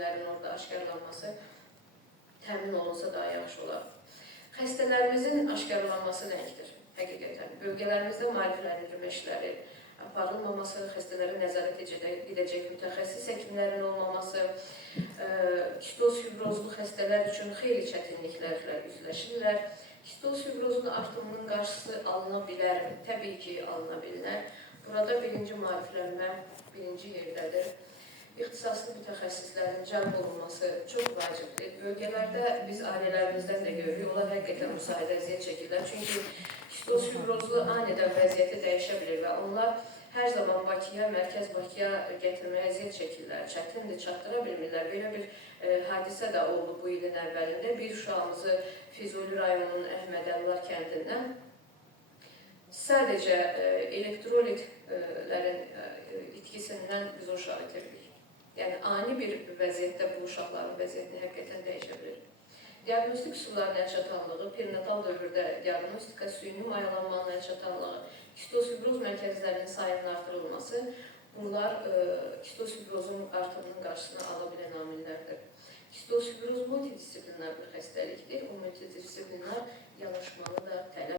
sistemlərinin orada aşkarlanması təmin olunsa daha yaxşı olar. Xəstələrimizin aşkarlanması nədir? Həqiqətən, bölgələrimizdə maarifləndirmə işləri aparılmaması, xəstələrə nəzarət edəcək mütəxəssis həkimlərin olmaması, kistoz fibrozlu xəstələr üçün xeyli çətinliklərlə üzləşirlər. Kistoz fibrozun artımının qarşısı alına bilərmi? Təbii ki, alına bilinər. Burada birinci maariflənmə birinci yerdədir. İxtisaslı mütəxəssislərin cəlb olunması çox vacibdir. Bölgələrdə biz ailələrimizdən də görürük, onlar həqiqətən müsahidə əziyyət çəkirlər. Çünki kistoz fibrozlu anidən vəziyyəti dəyişə bilir və onlar hər zaman Bakıya, mərkəz Bakıya gətirməyə əziyyət çəkirlər. Çətindir, çatdıra bilmirlər. Belə bir hadisə də oldu bu ilin əvvəlində. Bir uşağımızı Füzuli rayonunun Əhmədəlilər kəndindən sadəcə elektrolitlərin itkisindən biz o uşağı itirdik. Yəni, ani bir vəziyyətdə bu uşaqların vəziyyətini həqiqətən dəyişə bilir. Diagnostik suların əlçatanlığı, perinatal dövrdə diagnostika suyunun mayalanmanın əlçatanlığı, kistoz fibroz mərkəzlərinin sayının artırılması, bunlar kistoz fibrozun artımının qarşısını ala bilən amillərdir. Kistoz fibroz multidisiplinar bir xəstəlikdir. O multidisiplinar yanaşmalı da